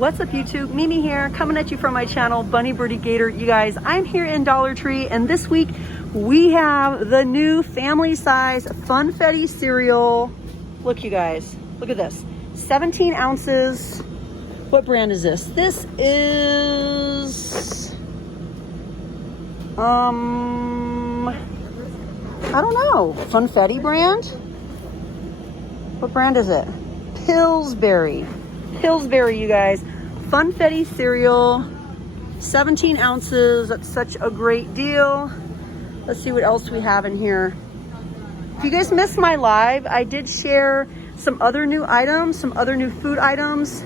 What's up YouTube? Mimi here, coming at you from my channel, Bunny Birdie Gator. You guys, I'm here in Dollar Tree, and this week we have the new family size Funfetti cereal. Look you guys, look at this. 17 ounces. What brand is this? This is, I don't know, Funfetti brand? What brand is it? Pillsbury, you guys. Funfetti cereal, 17 ounces. That's such a great deal. Let's see what else we have in here. If you guys missed my live, I did share some other new items, some other new food items.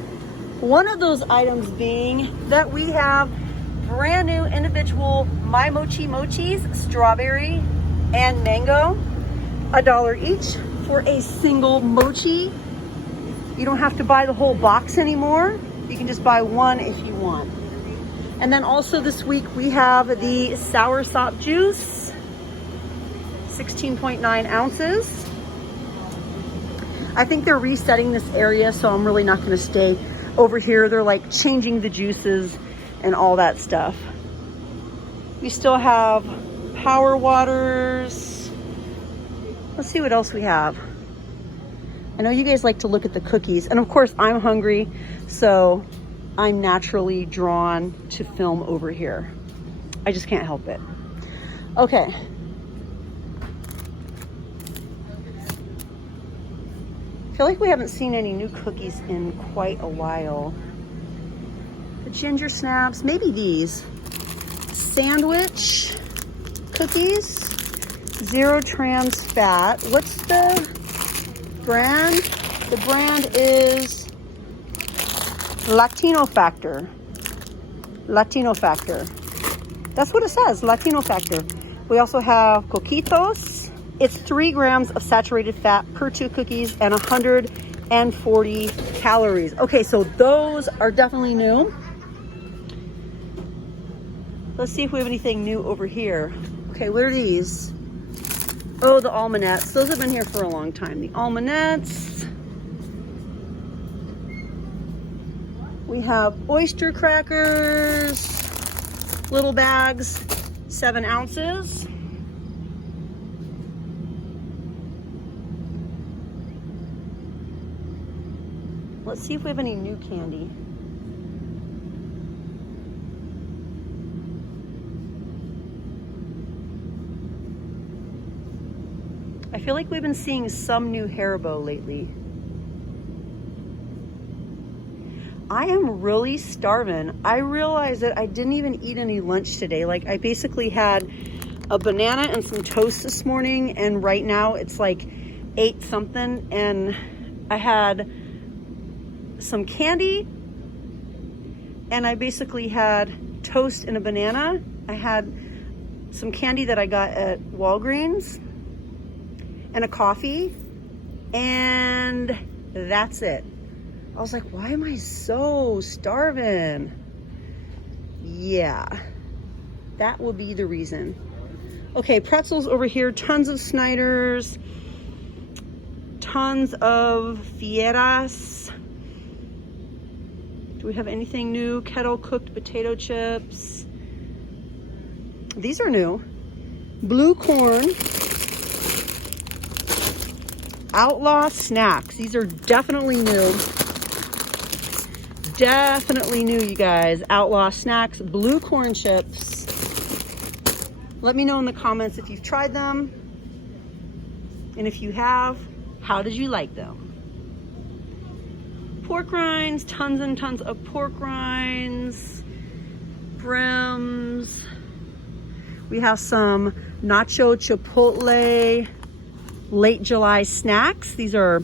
One of those items being that we have brand new individual My Mochi Mochis, strawberry and mango, $1 each for a single mochi. You don't have to buy the whole box anymore. You can just buy one if you want. And then also this week we have the soursop juice, 16.9 ounces. I think they're resetting this area, so I'm really not gonna stay over here. They're like changing the juices and all that stuff. We still have Power Waters. Let's see what else we have. I know you guys like to look at the cookies, and of course I'm hungry, so I'm naturally drawn to film over here. I just can't help it. Okay. I feel like we haven't seen any new cookies in quite a while. The ginger snaps, maybe these. Sandwich cookies, 0 trans fat. What's the brand? The brand is Latino Factor. Latino Factor. That's what it says, Latino Factor. We also have Coquitos. It's 3 grams of saturated fat per 2 cookies and 140 calories. Okay, so those are definitely new. Let's see if we have anything new over here. Okay, what are these? Oh, the almonets. Those have been here for a long time. The almonets. We have oyster crackers, little bags, 7 ounces. Let's see if we have any new candy. I feel like we've been seeing some new Haribo lately. I am really starving. I realized that I didn't even eat any lunch today. Like, I basically had a banana and some toast this morning, and right now it's like 8 something, and I had some candy, and I basically had toast and a banana. I had some candy that I got at Walgreens, and a coffee, and that's it. I was like, why am I so starving? Yeah, that will be the reason. Okay, pretzels over here, tons of Snyder's, tons of Fieras. Do we have anything new? Kettle cooked potato chips. These are new. Blue corn. Outlaw snacks. These are definitely new. Definitely new, you guys. Outlaw snacks, blue corn chips. Let me know in the comments if you've tried them. And if you have, how did you like them? Pork rinds, tons and tons of pork rinds. Brims. We have some nacho chipotle late July snacks. These are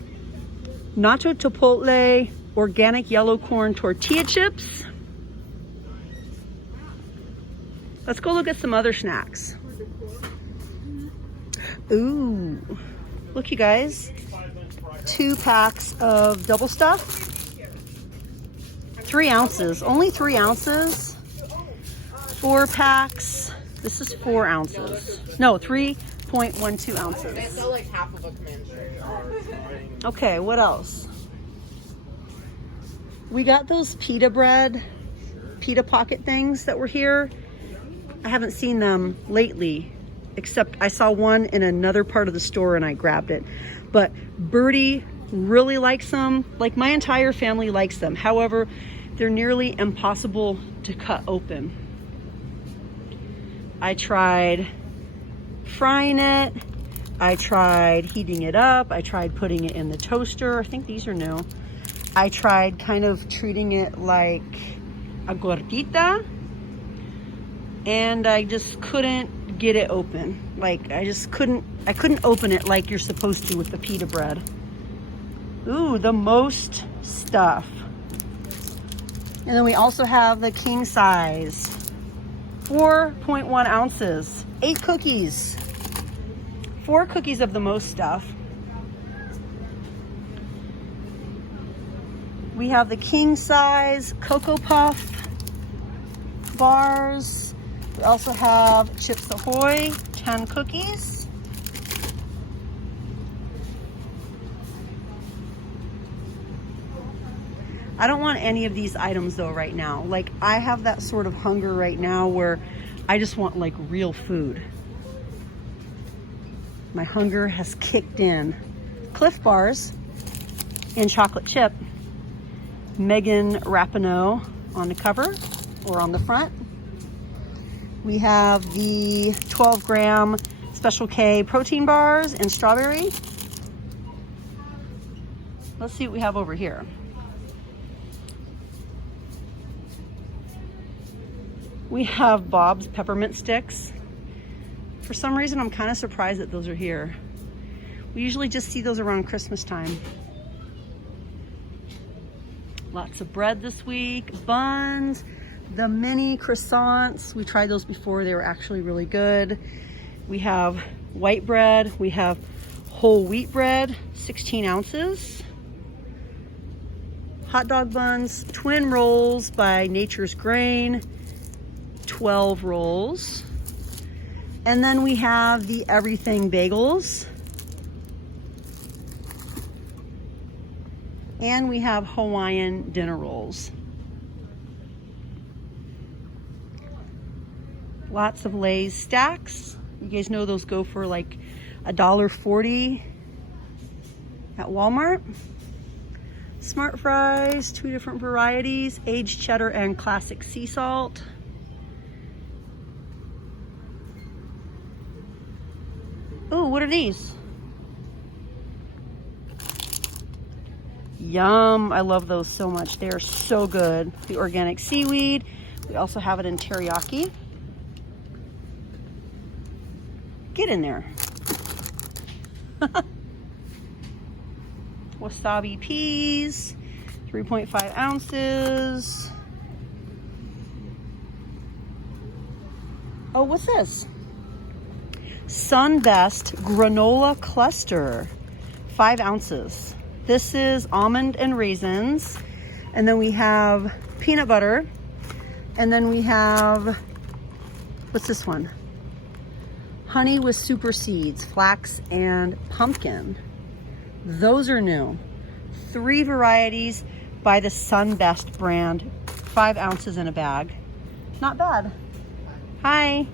nacho chipotle organic yellow corn tortilla chips. Let's go look at some other snacks. Ooh, look you guys. 2 packs of double stuff. 3 ounces, only 3 ounces. 4 packs. This is 4 ounces. No, 3.12 ounces. They sell like half of a command tray. Okay, what else? We got those pita bread, pita pocket things that were here. I haven't seen them lately, except I saw one in another part of the store and I grabbed it. But Birdy really likes them. Like, my entire family likes them. However, they're nearly impossible to cut open. I tried frying it. I tried heating it up. I tried putting it in the toaster. I think these are new. I tried kind of treating it like a gordita, and I just couldn't get it open. Like, I couldn't open it like you're supposed to with the pita bread. Ooh, the most stuff. And then we also have the king size, 4.1 ounces, 8 cookies, 4 cookies of the most stuff. We have the king size Cocoa Puff bars. We also have Chips Ahoy, 10 cookies. I don't want any of these items though right now. Like, I have that sort of hunger right now where I just want like real food. My hunger has kicked in. Cliff Bars in chocolate chip. Megan Rapinoe on the cover or on the front. We have the 12-gram Special K protein bars in strawberry. Let's see what we have over here. We have Bob's peppermint sticks. For some reason, I'm kind of surprised that those are here. We usually just see those around Christmas time. Lots of bread this week, buns, the mini croissants. We tried those before, they were actually really good. We have white bread, we have whole wheat bread, 16 ounces. Hot dog buns, twin rolls by Nature's Grain, 12 rolls. And then we have the everything bagels. And we have Hawaiian dinner rolls. Lots of Lay's stacks. You guys know those go for like $1.40 at Walmart. Smart fries, 2 different varieties, aged cheddar and classic sea salt. Ooh, what are these? Yum, I love those so much. They are so good. The organic seaweed. We also have it in teriyaki. Get in there. Wasabi peas, 3.5 ounces. Oh, what's this? Sunbest granola cluster, 5 ounces. This is almond and raisins. And then we have peanut butter. And then we have, what's this one? Honey with super seeds, flax and pumpkin. Those are new. 3 varieties by the Sunbest brand, 5 ounces in a bag. Not bad. Hi.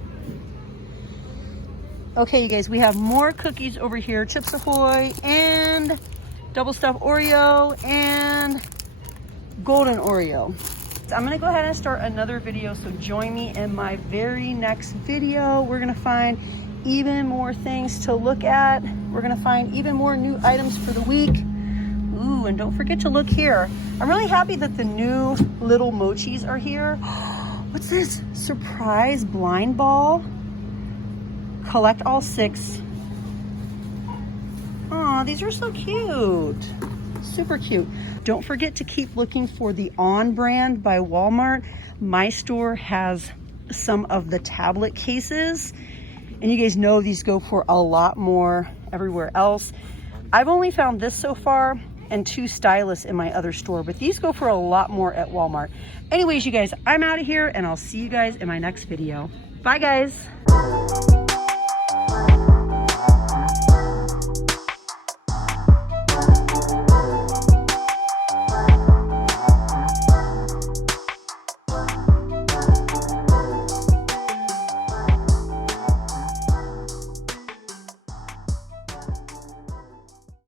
Okay, you guys, we have more cookies over here. Chips Ahoy and double stuffed Oreo and golden Oreo. I'm gonna go ahead and start another video, so join me in my very next video. We're gonna find even more things to look at. We're gonna find even more new items for the week. Ooh, and don't forget to look here. I'm really happy that the new little mochis are here. What's this? Surprise blind ball. Collect all 6. Aw, these are so cute. Super cute. Don't forget to keep looking for the On brand by Walmart. My store has some of the tablet cases, and you guys know these go for a lot more everywhere else. I've only found this so far and 2 stylists in my other store, but these go for a lot more at Walmart. Anyways, you guys, I'm out of here and I'll see you guys in my next video. Bye guys.